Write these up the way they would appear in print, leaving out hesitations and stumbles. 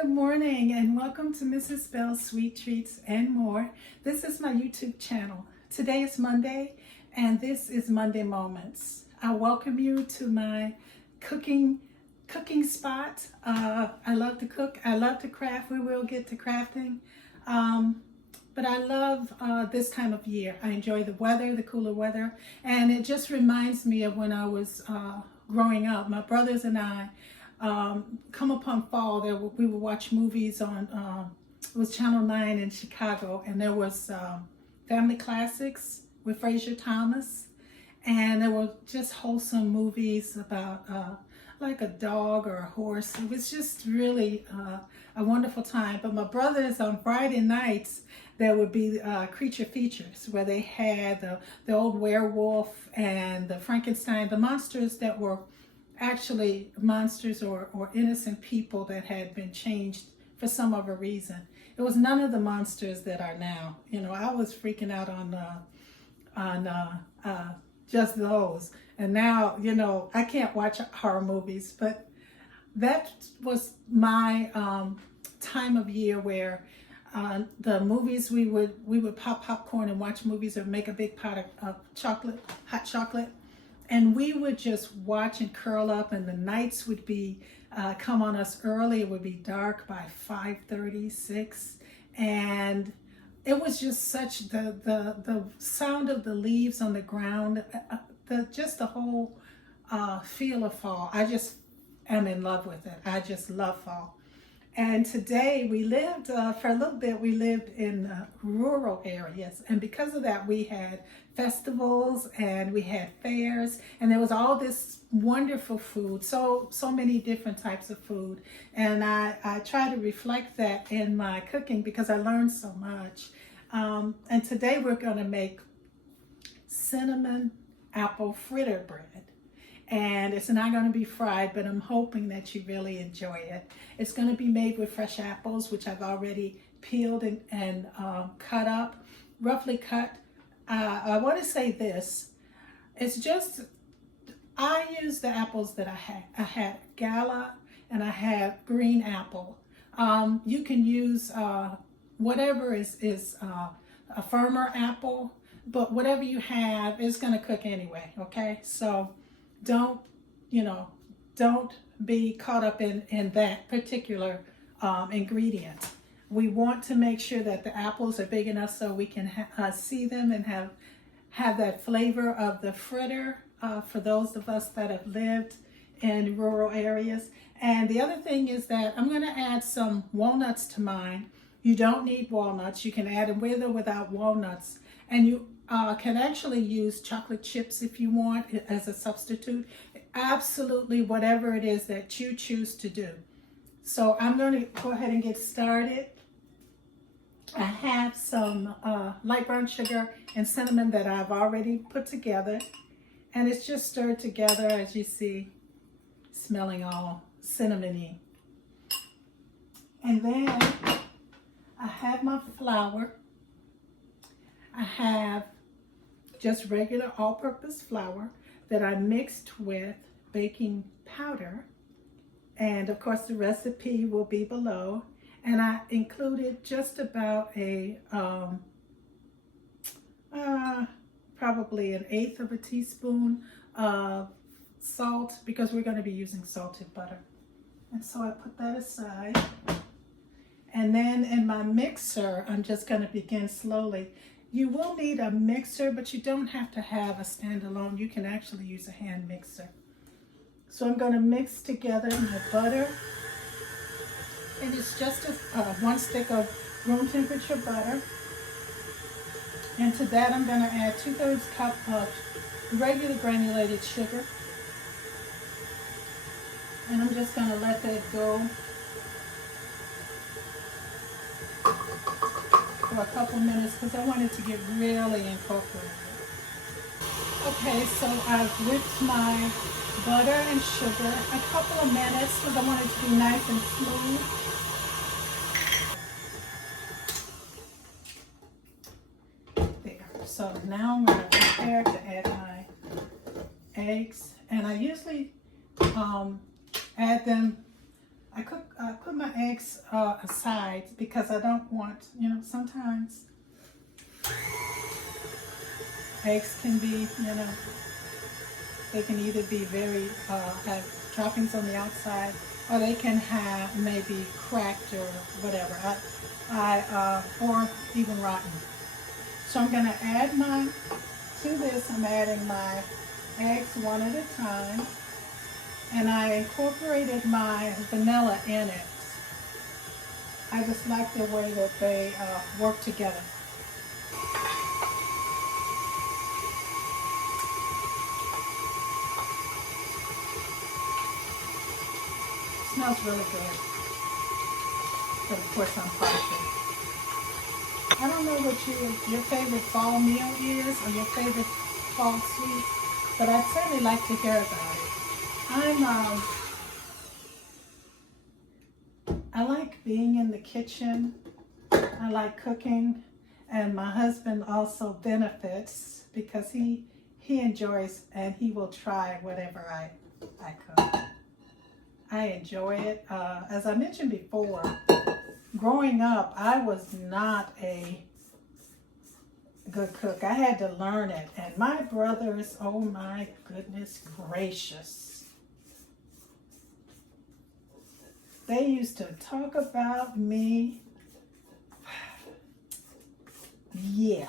Good morning and welcome to Mrs. Bell's Sweet Treats and More. This is my YouTube channel. Today is Monday and this is Monday Moments. I welcome you to my cooking spot. I love to cook. I love to craft. We will get to crafting. But I love this time of year. I enjoy the weather, the cooler weather, and it just reminds me of when I was growing up. My brothers and I come upon fall. We would watch movies on it was Channel 9 in Chicago, and there was Family Classics with Fraser Thomas, and there were just wholesome movies about like a dog or a horse. It was just really a wonderful time. But my brothers, on Friday nights, there would be creature features where they had the old werewolf and the Frankenstein, the monsters that were actually monsters or innocent people that had been changed for some other reason. It was none of the monsters that are now. You know, I was freaking out on just those. And now, you know, I can't watch horror movies, but that was my time of year where the movies, we would pop popcorn and watch movies or make a big pot of chocolate, hot chocolate. And we would just watch and curl up, and the nights would be come on us early. It would be dark by 5:30, 6, and it was just such the sound of the leaves on the ground, the whole feel of fall. I just am in love with it. I just love fall. And today we lived, for a little bit, we lived in rural areas. And because of that, we had festivals and we had fairs. And there was all this wonderful food, so many different types of food. And I try to reflect that in my cooking because I learned so much. And today we're going to make cinnamon apple fritter bread. And it's not going to be fried, but I'm hoping that you really enjoy it. It's going to be made with fresh apples, which I've already peeled and cut up, roughly cut. I want to say this. It's just, I use the apples that I had. I had Gala and I had green apple. You can use whatever is a firmer apple, but whatever you have is going to cook anyway, okay? So don't be caught up in that particular ingredient. We want to make sure that the apples are big enough so we can see them and have that flavor of the fritter for those of us that have lived in rural areas. And the other thing is that I'm going to add some walnuts to mine. You don't need walnuts. You can add them with or without walnuts. And you can actually use chocolate chips if you want as a substitute. Absolutely whatever it is that you choose to do. So I'm going to go ahead and get started. I have some light brown sugar and cinnamon that I've already put together. And it's just stirred together, as you see, smelling all cinnamony. And then I have my flour. I have just regular all-purpose flour that I mixed with baking powder. And of course the recipe will be below. And I included just about probably 1/8 of a teaspoon of salt because we're going to be using salted butter. And so I put that aside. And then in my mixer, I'm just going to begin slowly. You will need a mixer, but you don't have to have a standalone. You can actually use a hand mixer. So I'm going to mix together my butter. And it's just 1 stick of room temperature butter. And to that I'm going to add 2/3 cup of regular granulated sugar. And I'm just going to let that go for a couple minutes because I want it to get really incorporated. Okay, so I've whipped my butter and sugar a couple of minutes because I want it to be nice and smooth. There. So now I'm going to prepare to add my eggs, and I usually add them. I cook I put my eggs aside because I don't want, sometimes eggs can be, they can either be very, have droppings on the outside, or they can have maybe cracked or whatever, or even rotten. So I'm gonna add to this, I'm adding my eggs one at a time, and I incorporated my vanilla in it. I just like the way that they work together. Smells really good, but of course I'm partial. I don't know what your favorite fall meal is or your favorite fall sweet, but I'd certainly like to hear about it. I like being in the kitchen. I like cooking, and my husband also benefits because he enjoys and he will try whatever I cook. I enjoy it. As I mentioned before, growing up, I was not a good cook. I had to learn it. And my brothers, oh my goodness gracious. They used to talk about me. Yeah.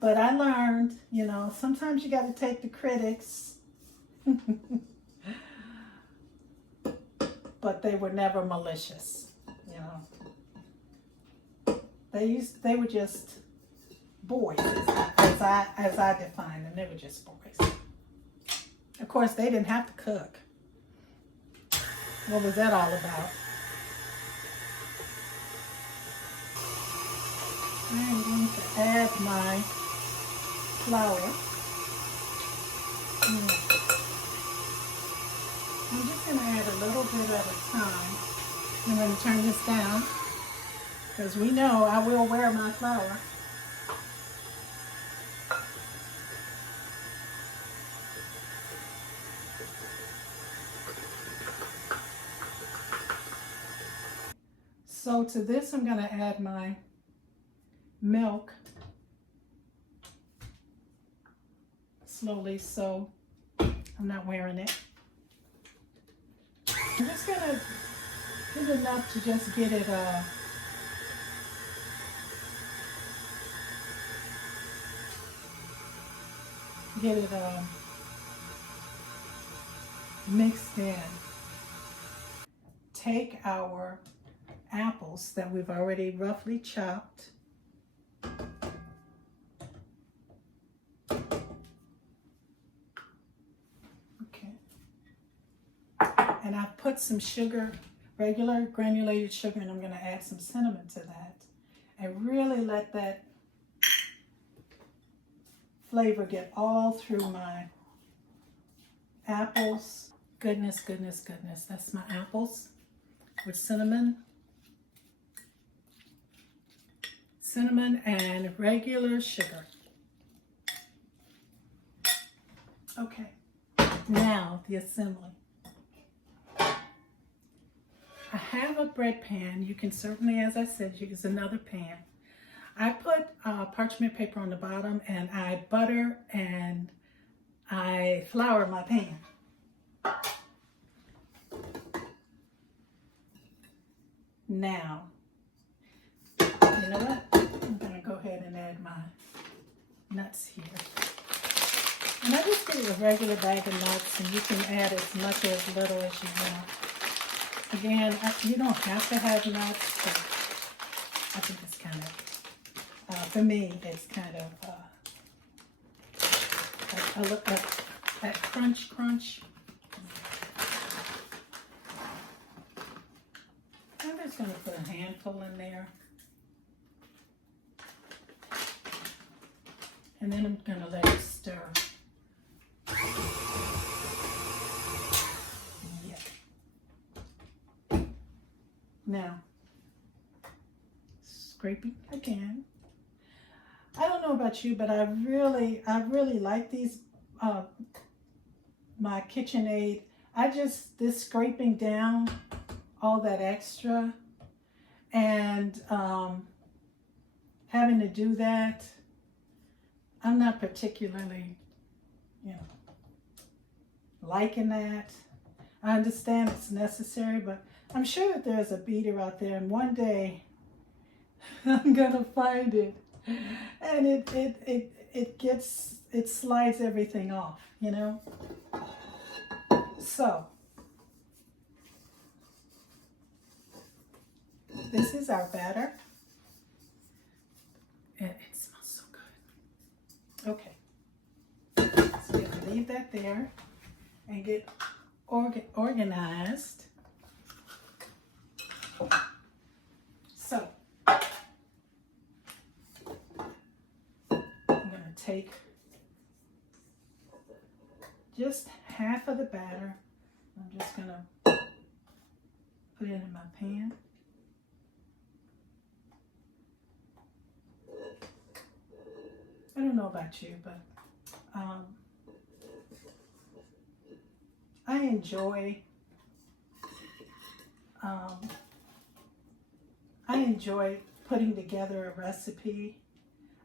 But I learned, sometimes you got to take the critics. But they were never malicious, They were just boys, as I define them. They were just boys. Of course, they didn't have to cook. What was that all about? I am going to add my flour. I'm just going to add a little bit at a time. I'm going to turn this down because we know I will wear my flour. So to this, I'm going to add my milk slowly, so I'm not wearing it. I'm just going to give enough to just get it mixed in. Take our apples that we've already roughly chopped. Okay. And I've put some sugar, regular granulated sugar, and I'm going to add some cinnamon to that and really let that flavor get all through my apples. Goodness, goodness, goodness. That's my apples with cinnamon. Cinnamon and regular sugar. Okay, now the assembly. I have a bread pan. You can certainly, as I said, use another pan. I put parchment paper on the bottom, and I butter and I flour my pan. Now, you know what? I'm going to go ahead and add my nuts here. And I just get a regular bag of nuts, and you can add as much or as little as you want. Again, you don't have to have nuts, but I think it's kind of, for me, it's kind of, I look at that crunch. I'm just going to put a handful in there. And then I'm going to let it stir. Yeah. Now, scraping again. I don't know about you, but I really like these, my KitchenAid. This scraping down all that extra. And having to do that, I'm not particularly, you know, liking that. I understand it's necessary, but I'm sure that there's a beater out there, and one day I'm gonna find it, and it slides everything off, you know. So this is our batter, and it smells so good. Okay, so we're gonna leave that there and get organized. So I'm gonna take just half of the batter. I'm just gonna put it in my pan. I don't know about you, but I enjoy putting together a recipe.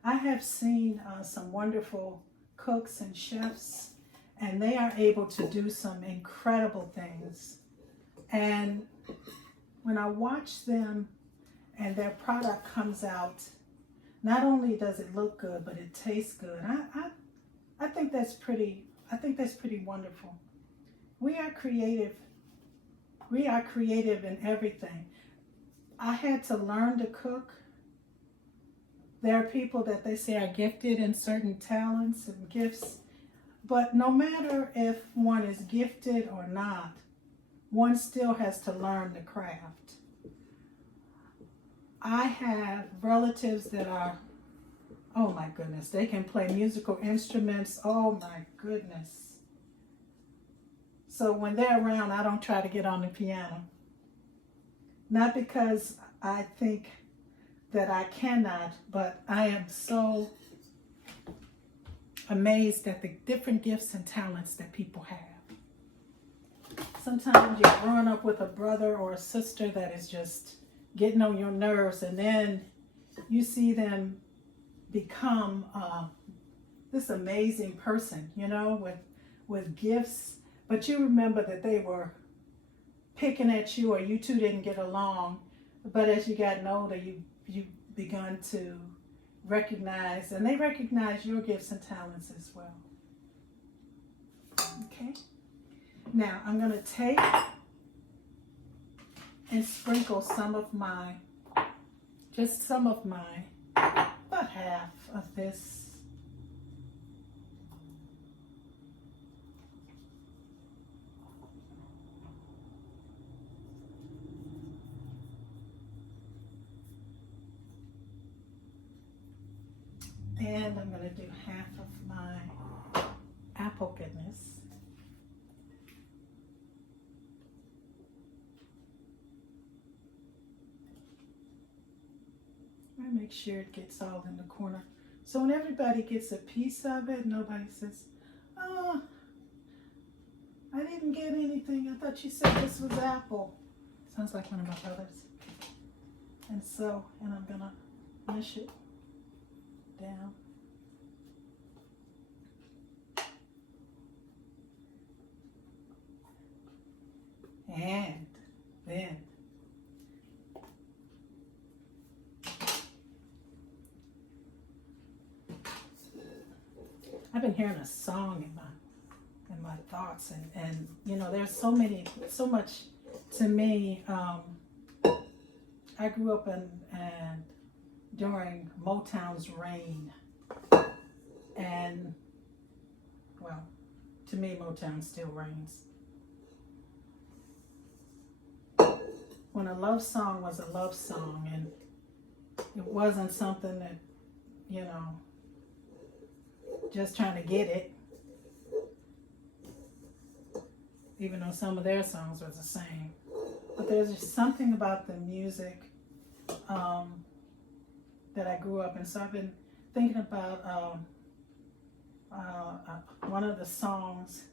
I have seen some wonderful cooks and chefs, and they are able to do some incredible things. And when I watch them and their product comes out, not only does it look good, but it tastes good. I think that's pretty wonderful. We are creative. We are creative in everything. I had to learn to cook. There are people that they say are gifted in certain talents and gifts, but no matter if one is gifted or not, one still has to learn the craft. I have relatives that are, oh my goodness, they can play musical instruments. Oh my goodness. So when they're around, I don't try to get on the piano. Not because I think that I cannot, but I am so amazed at the different gifts and talents that people have. Sometimes you're growing up with a brother or a sister that is just getting on your nerves, and then you see them become this amazing person, you know, with gifts, but you remember that they were picking at you, or you two didn't get along. But as you gotten older, you begun to recognize, and they recognize your gifts and talents as well. Okay. Now I'm going to take and sprinkle just some of my, about half of this. And I'm going to do half of my apple goodness. I make sure it gets all in the corner. So when everybody gets a piece of it, nobody says, oh, I didn't get anything. I thought you said this was apple. Sounds like one of my brothers. And I'm going to mush it down. And then I've been hearing a song in my thoughts, and you know, there's so much to me. I grew up and during Motown's reign, and well, to me, Motown still reigns. When a love song was a love song, and it wasn't something that, you know, just trying to get it, even though some of their songs were the same. But there's just something about the music that I grew up in. So I've been thinking about one of the songs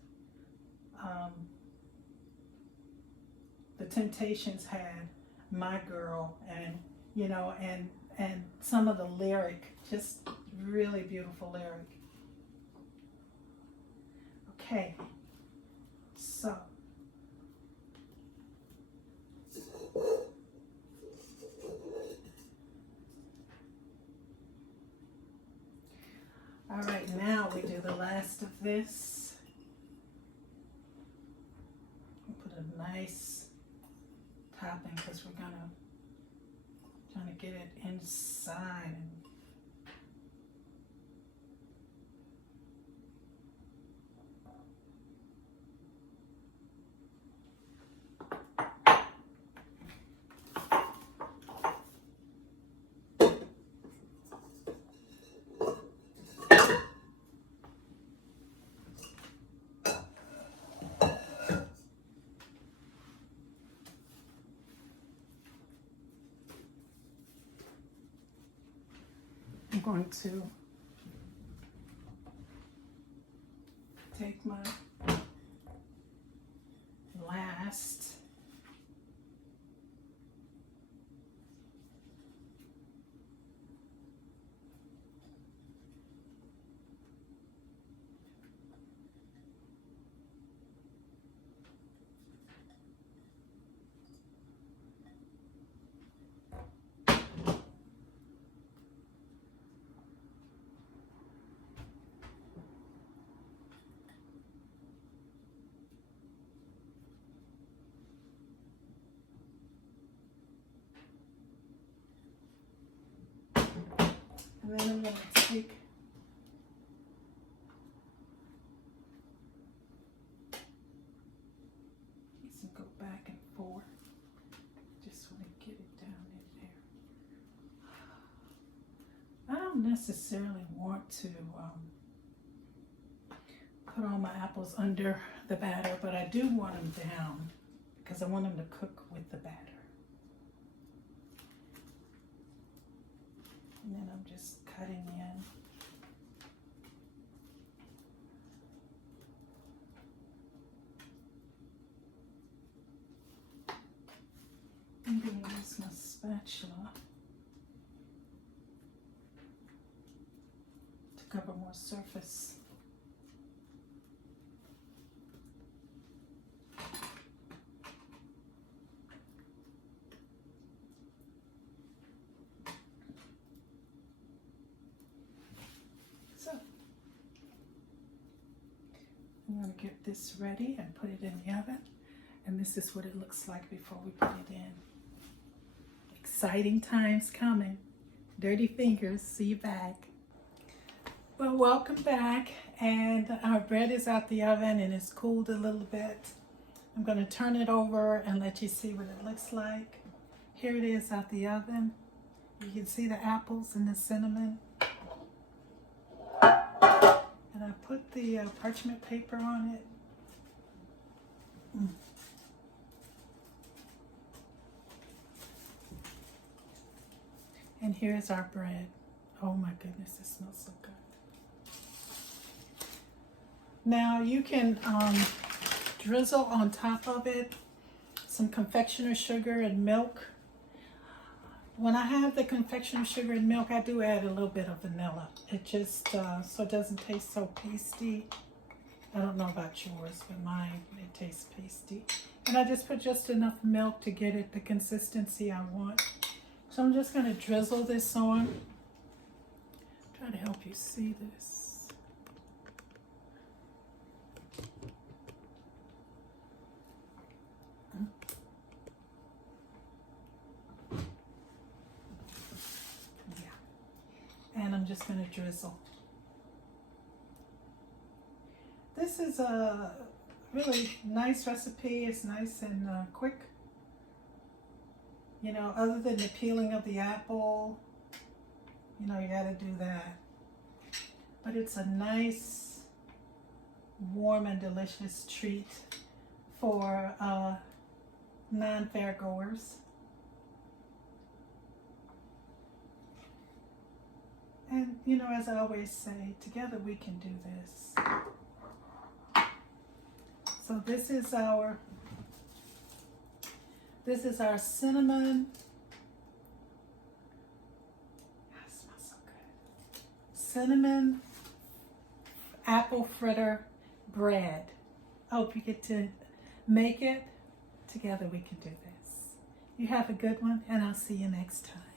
the Temptations had My Girl, and you know, and some of the lyric, just really beautiful lyric. Okay, so all right, now we do the last of this. We'll put a nice topping because we're trying to get it inside. I'm going to take my last and then I'm going to take this and go back and forth. Just want to get it down in there. I don't necessarily want to put all my apples under the batter, but I do want them down because I want them to cook with the batter. And then I'm just cutting in. I'm going to use my spatula to cover more surface. I'm going to get this ready and put it in the oven, and this is what it looks like before we put it in. Exciting times coming. Dirty fingers, see you back. Well, welcome back, and our bread is out the oven and it's cooled a little bit. I'm going to turn it over and let you see what it looks like. Here it is out the oven. You can see the apples and the cinnamon. And I put the parchment paper on it. And here's our bread. Oh my goodness, it smells so good. Now you can drizzle on top of it some confectioner sugar and milk. When I have the confectioner sugar and milk, I do add a little bit of vanilla. It just, so it doesn't taste so pasty. I don't know about yours, but mine, it tastes pasty. And I just put just enough milk to get it the consistency I want. So I'm just gonna drizzle this on. Try to help you see this. And I'm just going to drizzle. This is a really nice recipe. It's nice and quick. You know, other than the peeling of the apple, you know, you got to do that. But it's a nice, warm and delicious treat for non-fair goers. And, you know, as I always say, together we can do this. So this is our This is our cinnamon. That smells so good. Cinnamon apple fritter bread. I hope you get to make it. Together we can do this. You have a good one, and I'll see you next time.